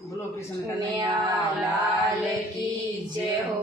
बोलो कृष्ण कन्हैया लाल की जय हो।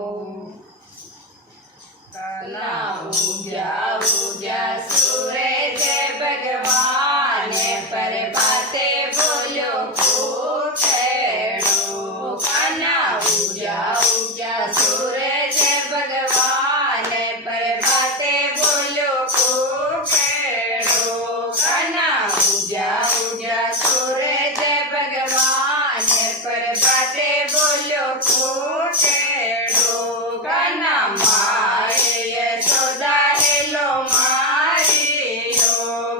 कला उजा उजा सूरज भगवान पर बातें बोलो खूब छेड़ो। कला उजा उजा सूरज भगवान पर बातें बोलो खूब छेड़ो। कला उजा उजा सूरज भगवान पर बातें बोलो खूब छेड़ो। कला माए यशोदा हेलो मारियो।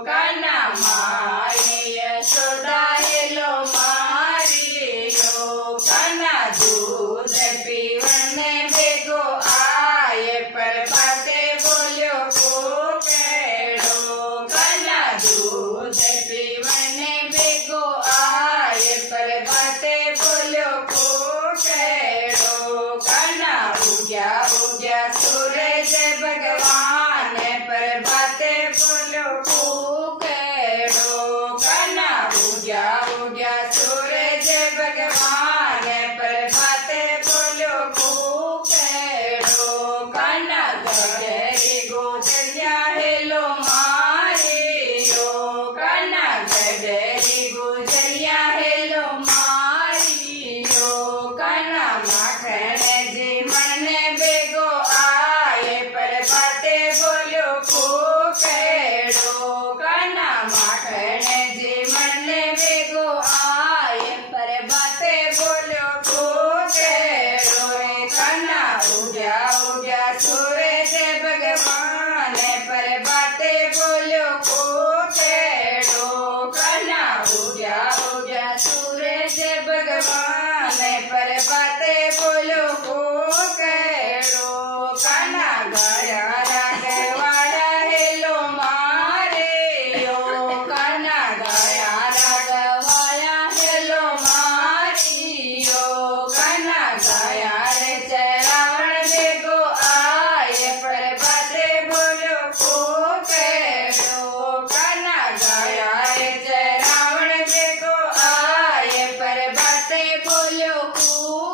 कला माए यशोदा हेलो मारियो। कला दूध पीवन भेगो आए पर बातें बोलो खूब छेड़ो। कला दूध पीवन भेगो आए पर बातें बोलो खूब छेड़ो। कला उजा उजा सूरज भगवान पर बातें बोलो खूब छेड़ो। कला उजा उजा सूरज भगवान पर बातें बोलो खूब छेड़ो। कला गगरी गुजरिया हेलो मारियो। कला गगरी गुजरिया हेलो मारियो। कला माखण जी मन भेगो आए पर बातें बोलो खूब छेड़ो। कला माखण जी मन भेगो आए पर बातें बोलो खूब छेड़ो। कला उजा उजा सूरज भगवान पर बातें बोलो खूब छेड़ो। कला उजा उजा सूरज भगवान पर बातें बोलो खूब छेड़ो। कला गया रागवाड़ा हेलो मारियो। कला गया रागवाड़ा हेलो मारियो। कला गया रे चरावण भेगो आए पर बातें बोलो खूब छेड़ो। कला गया रे चरावण भेगो आए पर बातें बोलो खूब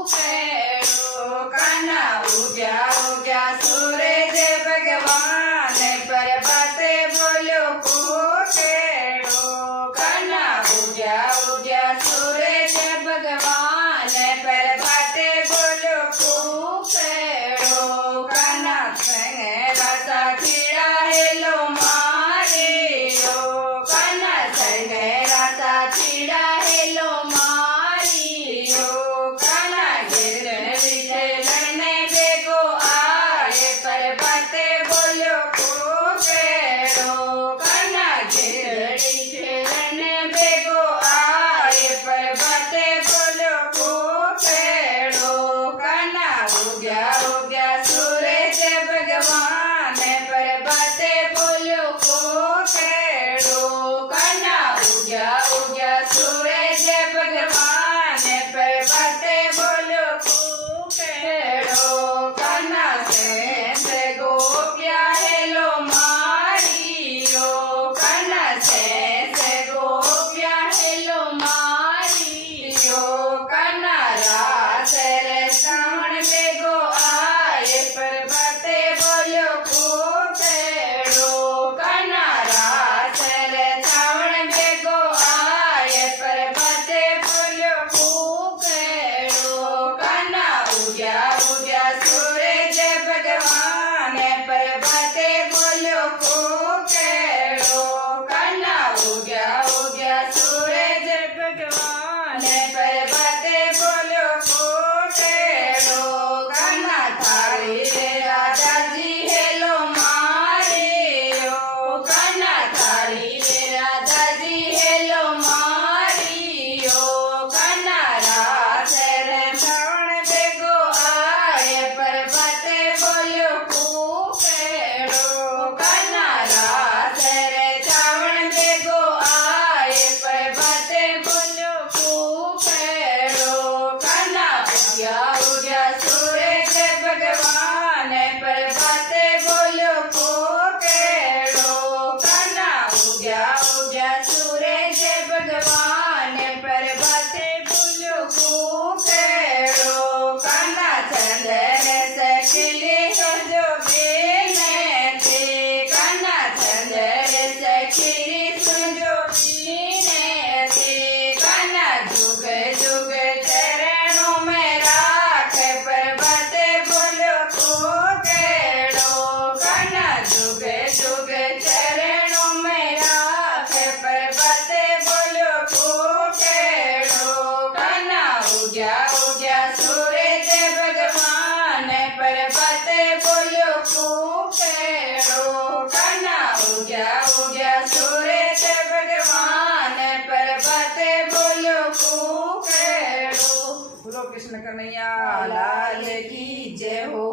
કૃષ્ણ કનૈયા લાલ કી જય હો.